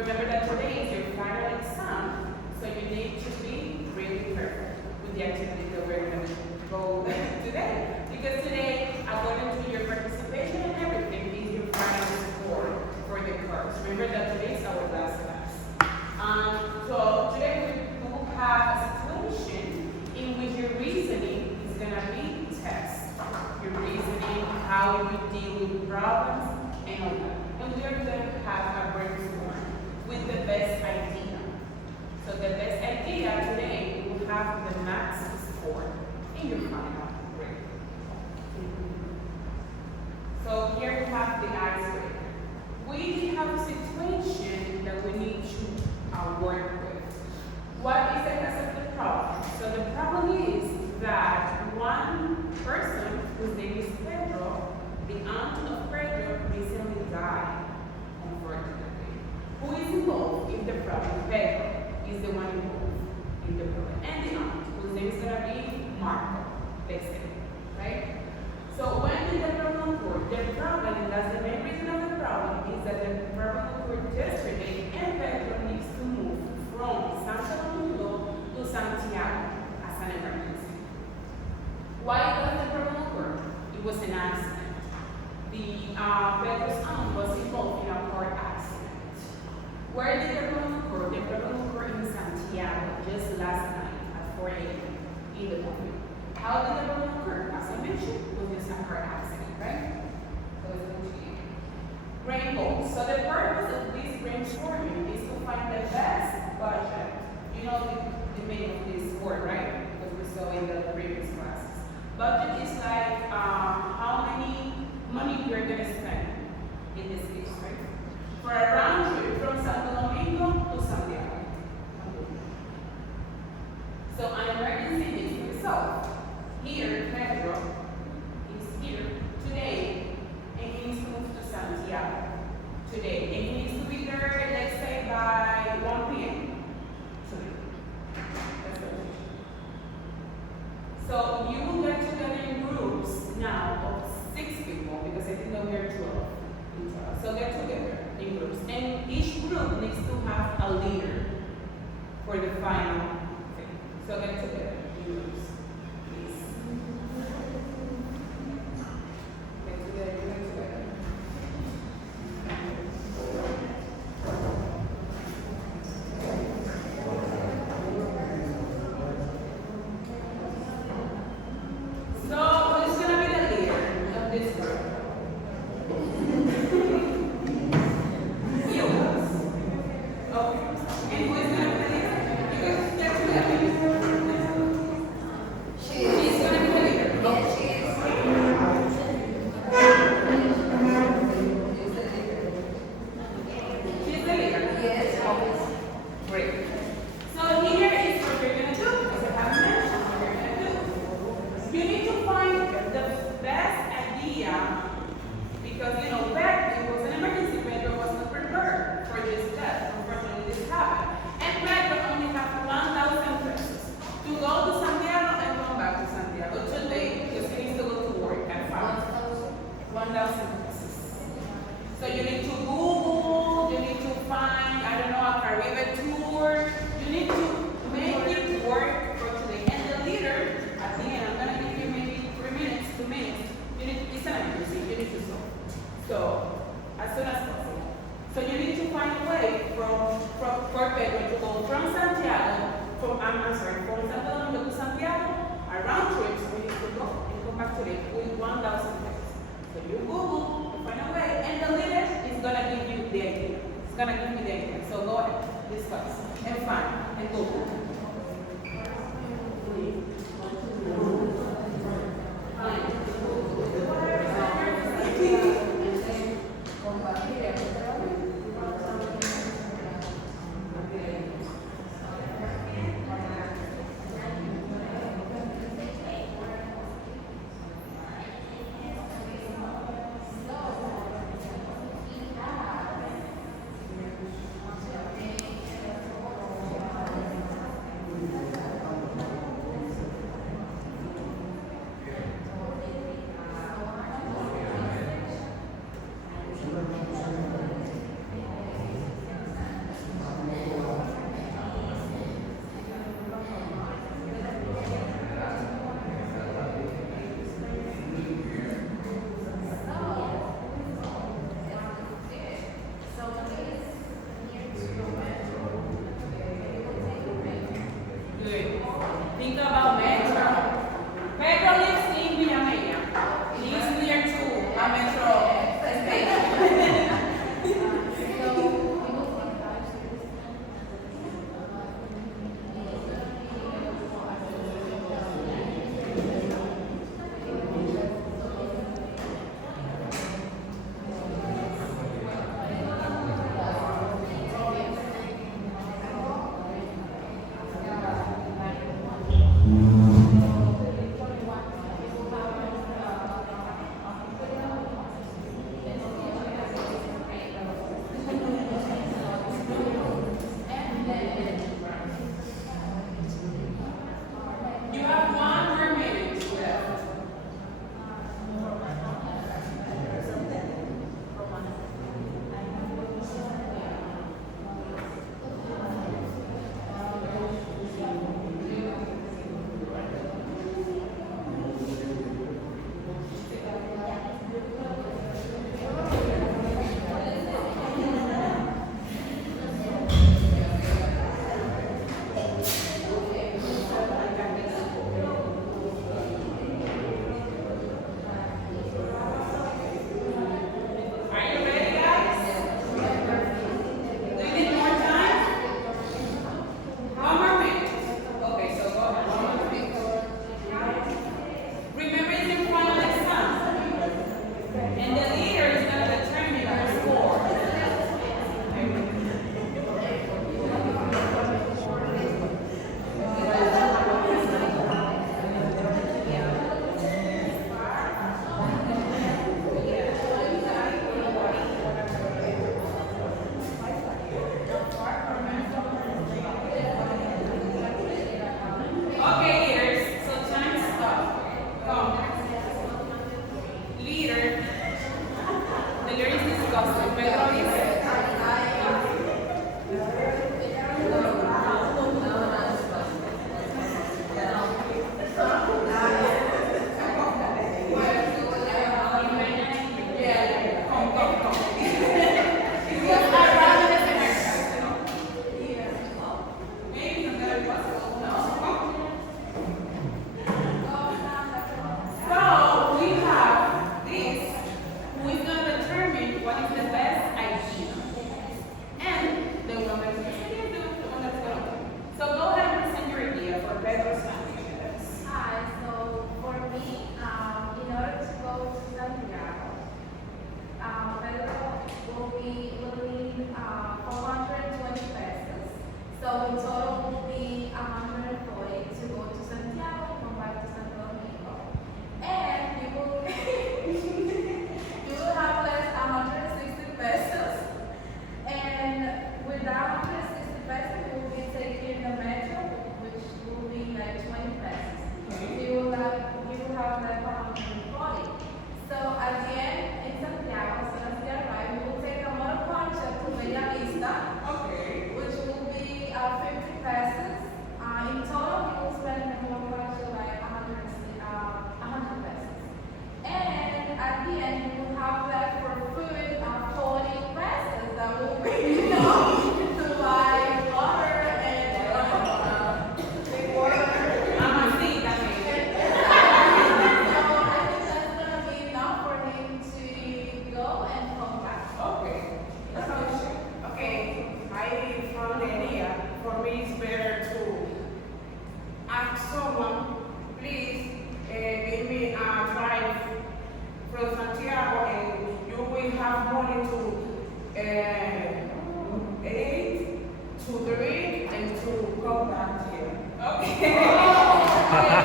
Remember that today is your final exam, so you need to be really perfect with the activity that we're going to go today. Because today, according to your participation and everything, is your final score for the course. Remember that today is our last class. So today we will have a situation in which your reasoning is going to be tested. Your reasoning, how you deal with problems, and all that. And we are going to have a brainstorm with the best idea. So the best idea today, we will have the max score in your final grade. So here we have the icebreaker. We have a situation that we need to work with. What is the cause of the problem? So the problem is that one person, whose name is Pedro, the aunt of Pedro recently died, unfortunately. Who is involved in the problem? Pedro is the one involved in the problem. And the aunt, whose name is going to be Marco, let's say, right? So when did the problem occur? The problem, and that's the main reason of the problem, is that the problem occurred yesterday, and Pedro needs to move from Santo Domingo to Santiago as an emergency. Why does the problem occur? It was an accident. Pedro's aunt was involved in a car accident. Where did the problem occur? The problem occurred in Santiago just last night at 4 a.m. in the morning. How did the problem occur? As I mentioned, it was just a car accident, right? So it's going to be rainbow. So the purpose of this brainstorming is to find the best budget. You know the meaning of this word, right? Because we saw in the previous classes. Budget is like how many money you're going to spend in this case, right? For a round trip from Santo Domingo to Santiago. So an emergency needs to be solved. Here, Pedro is here today, and he needs to move to Santiago today. And he needs to be there, let's say, by 1 p.m. today. That's the position. So you will get together in groups now of 6 people, because I think that we are 12 in total. So get together in groups. And each group needs to have a leader for the final thing. So get together in groups. So you need to Google, you need to find, I don't know, a Caribbean tour. You need to make it work for today. And the leader, at the end, I'm going to give you maybe 3 minutes, 2 minutes. It's an emergency, you need to solve. So, as soon as possible. So you need to find a way for Pedro to go from Santiago, from Santo Domingo to Santiago, a round trip, so we need to go and come back today with 1,000 pesos. So you Google, you find a way, and the leader is going to give you the idea. It's going to give me the idea. So go ahead, discuss, and find, and Google.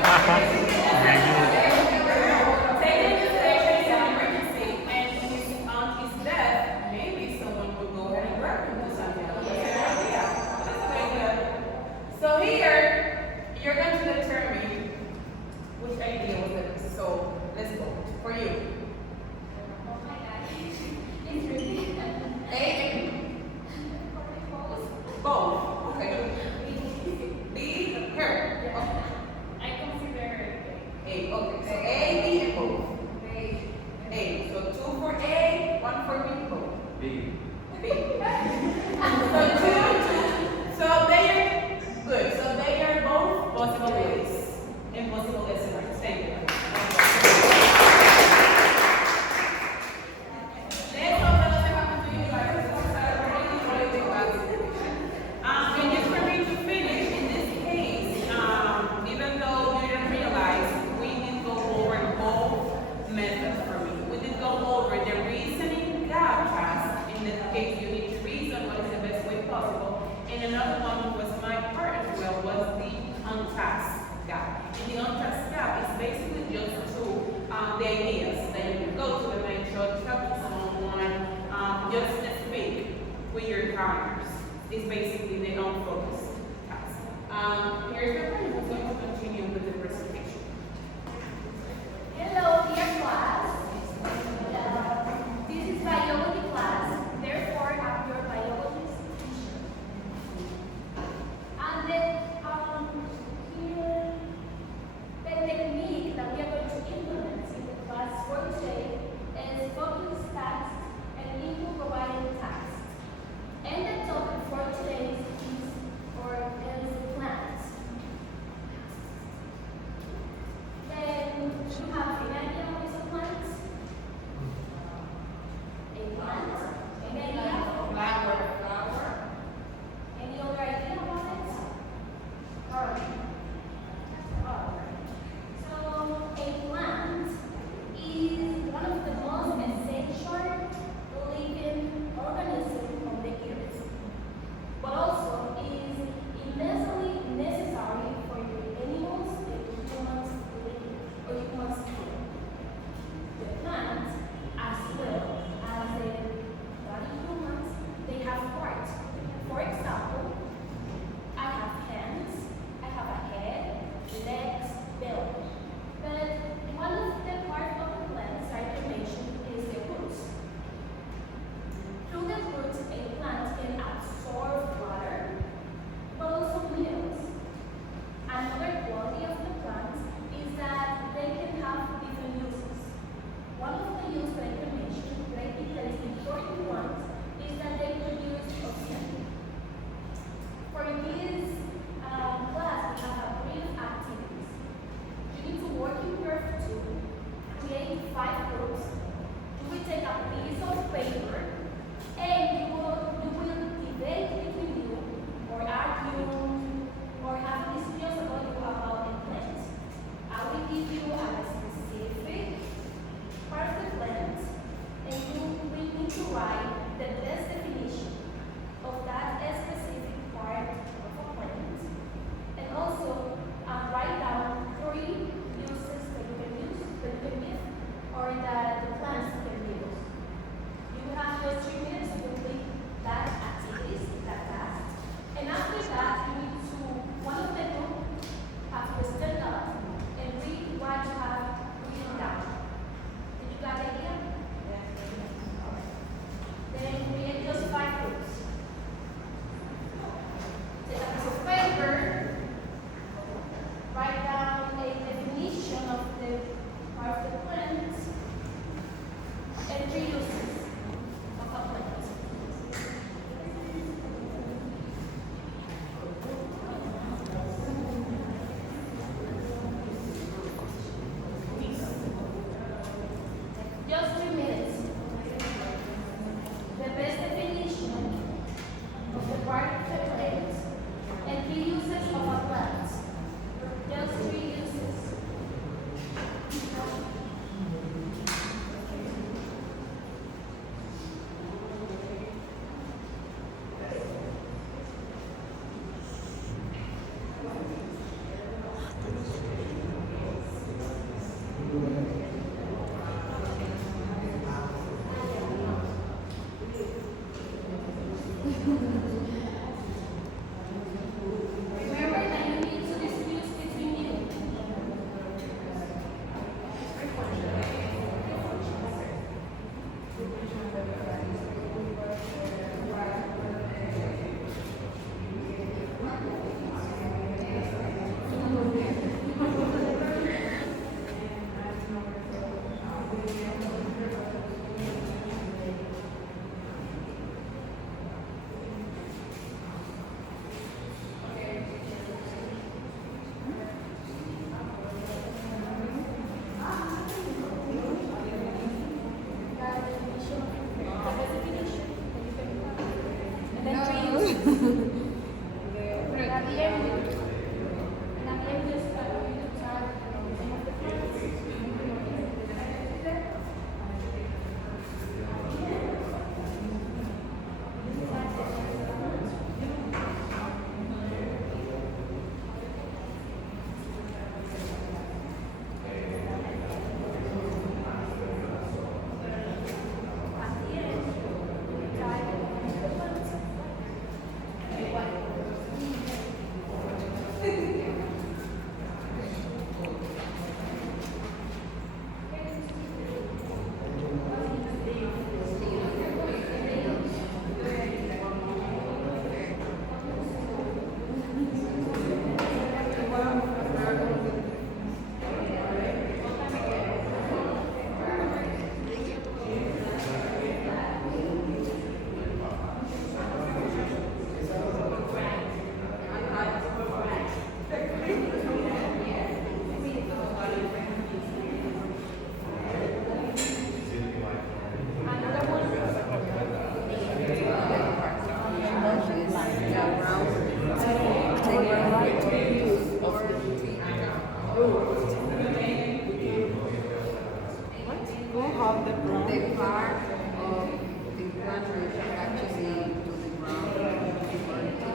Taking the station is an emergency, and on his death, maybe someone will go ahead and grab him to something. That's a good idea. That's a good idea. So here, you're going to determine which idea was it. So let's go. For you. Oh my God. It's really A, both. Okay. B, her. Okay. I consider A. Okay. So A, B, and both. A. So 2 for A, 1 for B. Both. B. B. So 2. So they are good. So they are both possible ways. Impossible estimates. Thank you. Let's hope that doesn't happen to you guys. Really big bad situation. And just for me to finish, in this case, even though you didn't realize, we did go over both methods for me. We did go over the reasoning gap task. In this case, you need to reason what is the best way possible. And another one was my part as well, was the untasked gap. And the untasked gap is basically just the ideas that you can go to the main show, talk to someone, just speak with your partners. It's basically the unfocused task. Here's the friend who's going to continue with the presentation. Hello, dear class. This is biology class. Therefore, I'm your biologist teacher. And then here, the technique that we are going to implement in the class for today is focus tasks and input provided tasks. And the topic for today is plants. Remember that you need to discuss between you. And then three. Who have the part of the graduation actually to the ground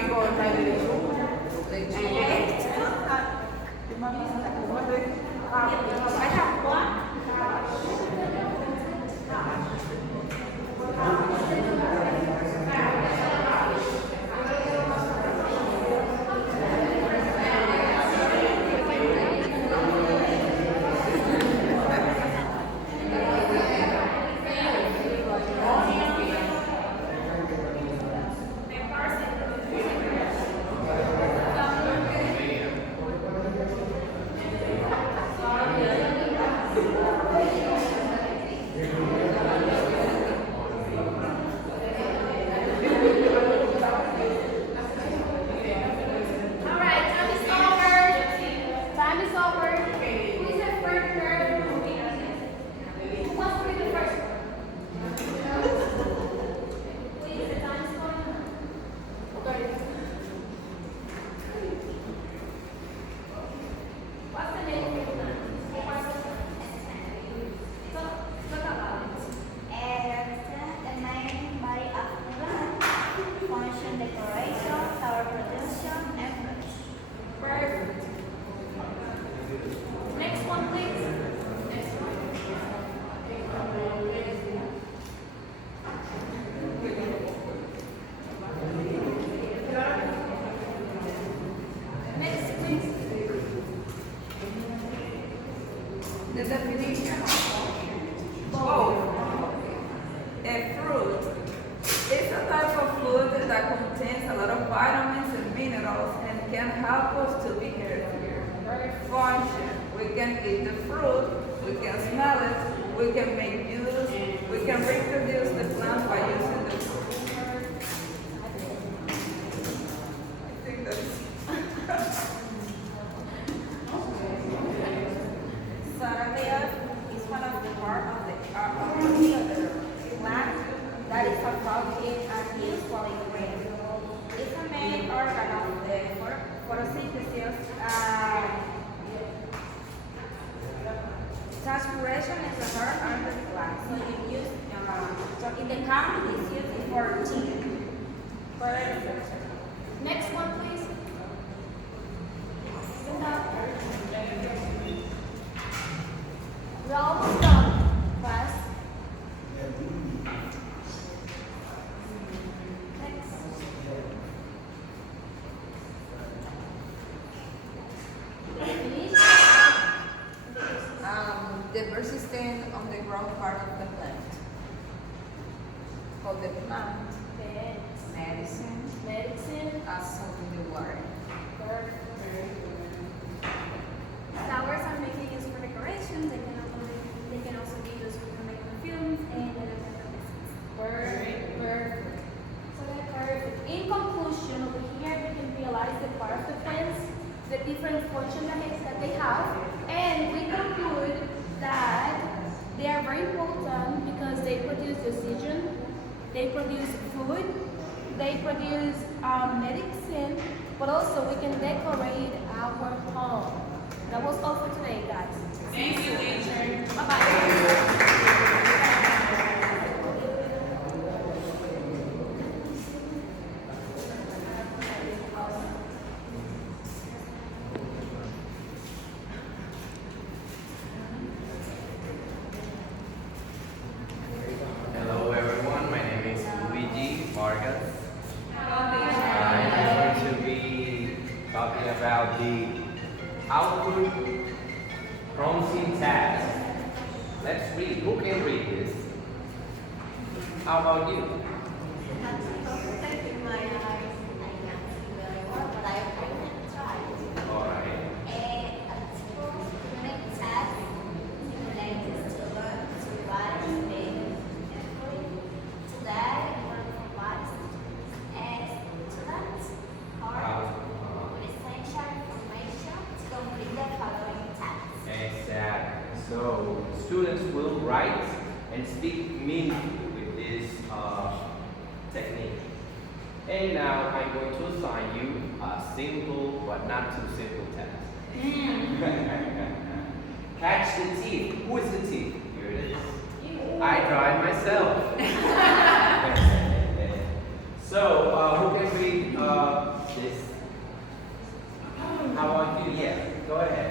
before food that contains a lot of vitamins and minerals and can help us to be healthier. Function. We can eat the fruit, we can smell it, we can make juice, we can reproduce the plant by using the fruit. I think that's Sarabia is one of the part of the plant that is found in and used for grain. It's a main organ of the photosynthesis. Transpiration is a part of the plant, so you use so in the camp it's used for chicken. Next one, please. Stand up. We're almost done, class. Next. Finish. the persistent underground part of the plant. Called the plant medicine Medicine. as salt in the water. Flowers are making use for decoration. They can also be used for making perfumes and other type of business. Perfect. So that's perfect. In conclusion, over here we can realize the part of the plants, the different function that they have, and we conclude that they are very important because they produce oxygen, they produce food, they produce medicine, but also we can decorate our home. That was all for today, guys. Thank you, teacher. Bye-bye. Hello everyone, my name is Luigi Vargas. I'm going to be talking about the output prompting task. Let's read. Who can read this? How about you? All right. Exactly. So students will write and speak meaningfully with this technique. And now I'm going to assign you a simple but not too simple task. Catch the thief. Who is the thief? Here it is. I tried myself. So who can read this? How about you? Yeah, go ahead.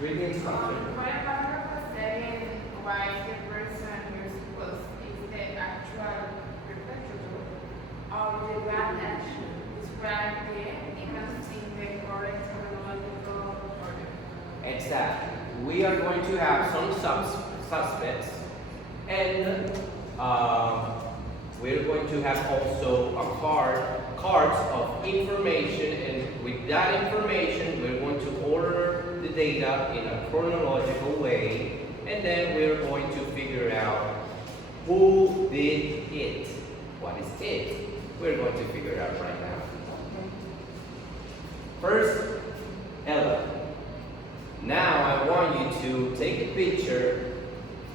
Read the instruction. When a paragraph is saying why the person you're supposed is the actual perpetrator of the bad action, describe the events in the correct chronological order. Exactly. We are going to have some suspects, and we're going to have also a cards of information, and with that information, we're going to order the data in a chronological way, and then we're going to figure out who did it. What is it? We're going to figure it out right now. First, Ella. Now I want you to take a picture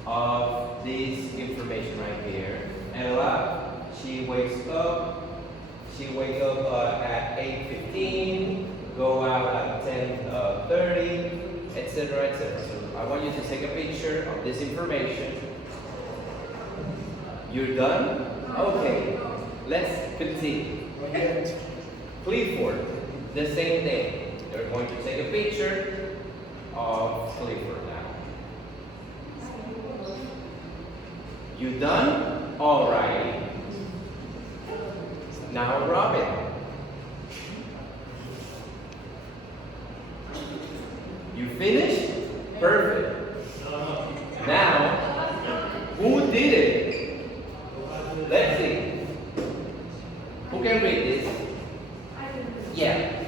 of this information right here. Ella, she wakes up at 8:15, go out at 10:30, etc., etc. So I want you to take a picture of this information. You're done? Okay, let's continue. Clifford, the same thing. You're going to take a picture of Clifford now. You done? All right. Now Robin. You finished? Perfect. Now, who did it? Let's see. Who can read this? I can do it. Yeah.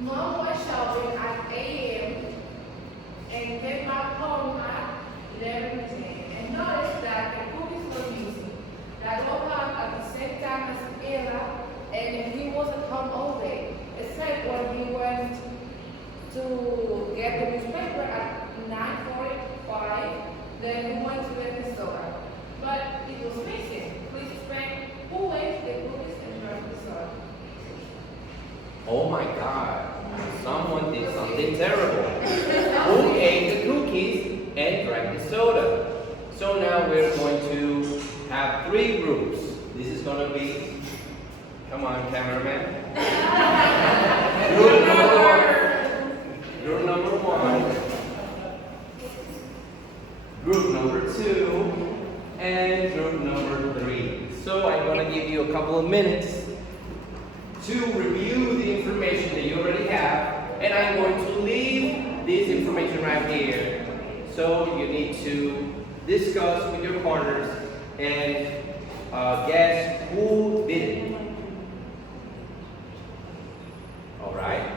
Mom was shopping at 8 a.m. and came back home at 11:10 and noticed that the cookies were missing. That woke up at the same time as Ella, and he wasn't home all day, except when he went to get the newspaper at 9:45. Then he went to get the soda, but it was missing. Please explain who ate the cookies and drank the soda. Oh my God. Someone did something terrible. Who ate the cookies and drank the soda? So now we're going to have 3 groups. This is going to be, come on, cameraman. Group number 1. Group number 1. Group number 2. And group number 3. So I'm going to give you a couple of minutes to review the information that you already have, and I'm going to leave this information right here. So you need to discuss with your partners and guess who did it. All right?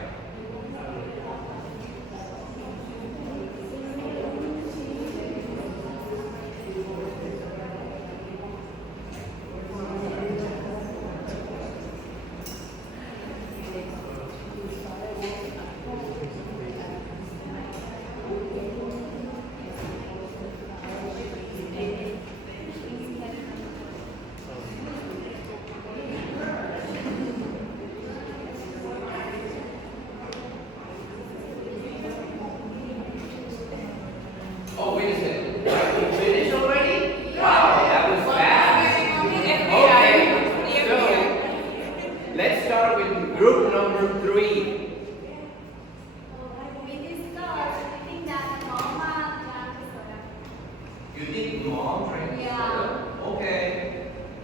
Oh, wait a second. You finished already? Wow, that was fast. Okay, so let's start with group number 3. We discussed, I think that Mama drank the soda. You think mom drank the Yeah. soda? Okay.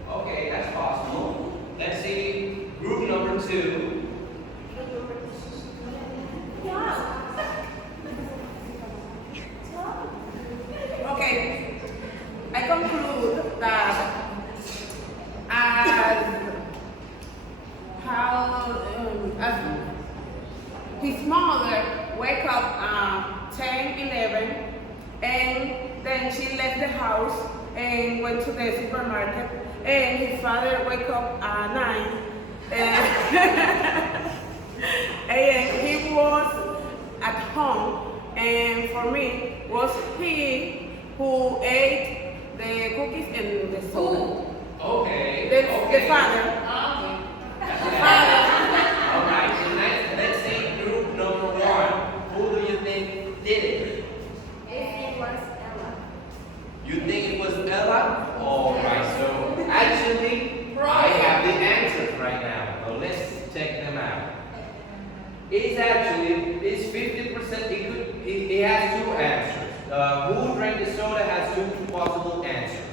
Okay, that's possible. Let's see group number 2. Okay, I conclude that as his mother wake up at 10:11, and then she left the house and went to the supermarket, and his father wake up at 9, and, and he was at home, and for me was he who ate the cookies and the soda. Okay. The father. The father. All right, so let's see group number 1. Who do you think did it? It was Ella. You think it was Ella? All right, so actually, I have the answers right now. So let's check them out. It's 50%. It has 2 answers. Who drank the soda has 2 possible answers.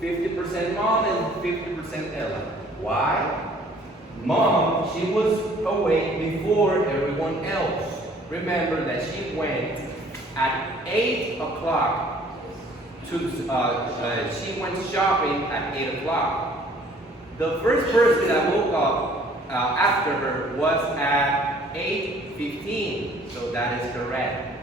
50% mom and 50% Ella. Why? Mom, she was awake before everyone else. Remember that she went at 8 o'clock she went shopping at 8 o'clock. The first person that woke up after her was at 8:15, so that is correct.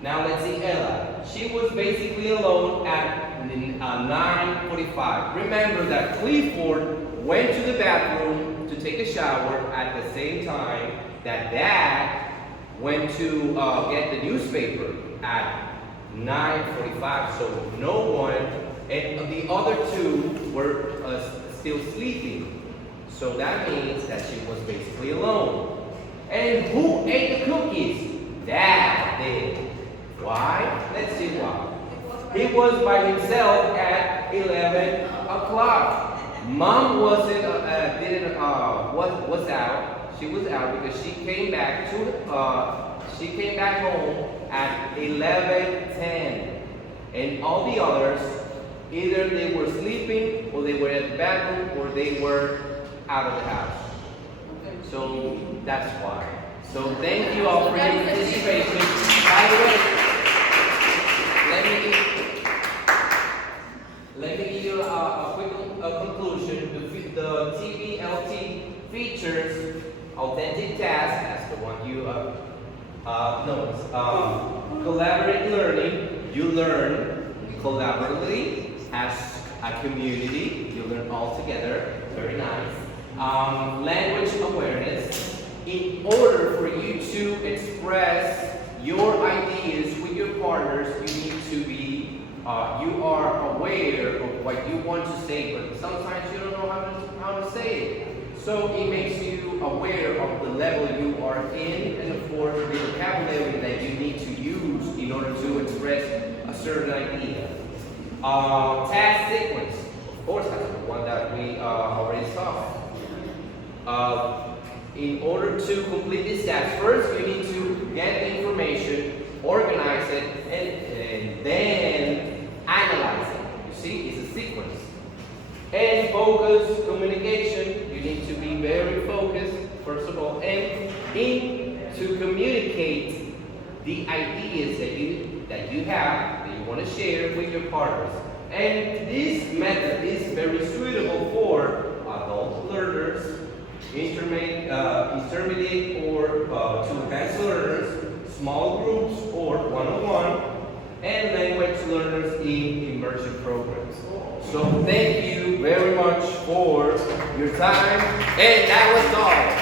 Now let's see Ella. She was basically alone at 9:45. Remember that Clifford went to the bathroom to take a shower at the same time that Dad went to get the newspaper at 9:45. So no one, and the other 2 were still sleeping. So that means that she was basically alone. And who ate the cookies? Dad did. Why? Let's see why. He was by himself at 11 o'clock. Mom wasn't, was out. She was out because she came back home at 11:10. And all the others, either they were sleeping, or they were at the bathroom, or they were out of the house. So that's why. So thank you all for your participation. By the way, let me give you a quick conclusion. The features authentic tasks, that's the one you know. Collaborate learning, you learn collaboratively as a community, you learn all together, very nice. Language awareness, in order for you to express your ideas with your partners, you need to be, you are aware of what you want to say, but sometimes you don't know how to say it. So it makes you aware of the level you are in, and of course the vocabulary that you need to use in order to express a certain idea. Task sequence, of course, that's the one that we already saw. In order to complete this task, first you need to get the information, organize it, and then analyze it. You see, it's a sequence. And focus, communication, you need to be very focused, first of all, and to communicate the ideas that you have, that you want to share with your partners. And this method is very suitable for adult learners, intermediate or to advanced learners, small groups or one-on-one, and language learners in immersive programs. So thank you very much for your time, and that was all.